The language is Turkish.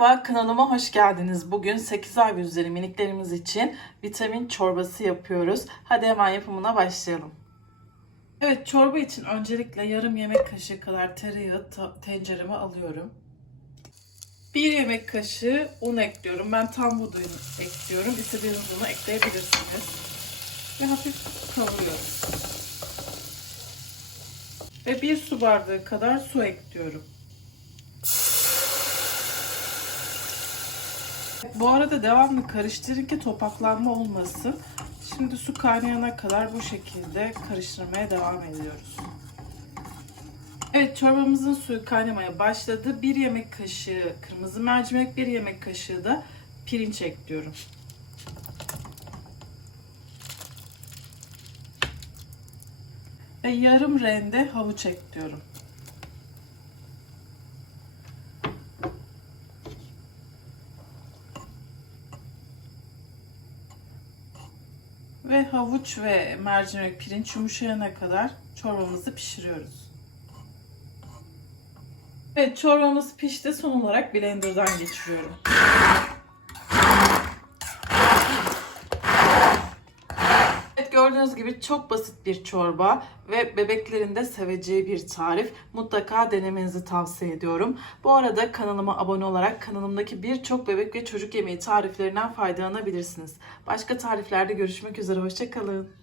Merhaba kanalıma hoş geldiniz. Bugün 8 ay ve üzeri miniklerimiz için vitamin çorbası yapıyoruz. Hadi hemen yapımına başlayalım. Evet çorba için öncelikle yarım yemek kaşığı kadar tereyağı tencereme alıyorum. Bir yemek kaşığı un ekliyorum. Ben tam buğday ekliyorum. İstediğiniz unu ekleyebilirsiniz. Ve hafif kavuruyorum. Ve bir su bardağı kadar su ekliyorum. Bu arada devamlı karıştırın ki topaklanma olmasın. Şimdi su kaynayana kadar bu şekilde karıştırmaya devam ediyoruz. Evet çorbamızın suyu kaynamaya başladı. Bir yemek kaşığı kırmızı mercimek, bir yemek kaşığı da pirinç ekliyorum. Ve yarım rende havuç ekliyorum. Ve havuç ve mercimek pirinç yumuşayana kadar çorbamızı pişiriyoruz. Evet çorbamız pişti. Son olarak blenderdan geçiriyorum. Evet gördüğünüz gibi çok basit bir çorba ve bebeklerin de seveceği bir tarif. Mutlaka denemenizi tavsiye ediyorum. Bu arada kanalıma abone olarak kanalımdaki birçok bebek ve çocuk yemeği tariflerinden faydalanabilirsiniz. Başka tariflerde görüşmek üzere. Hoşçakalın.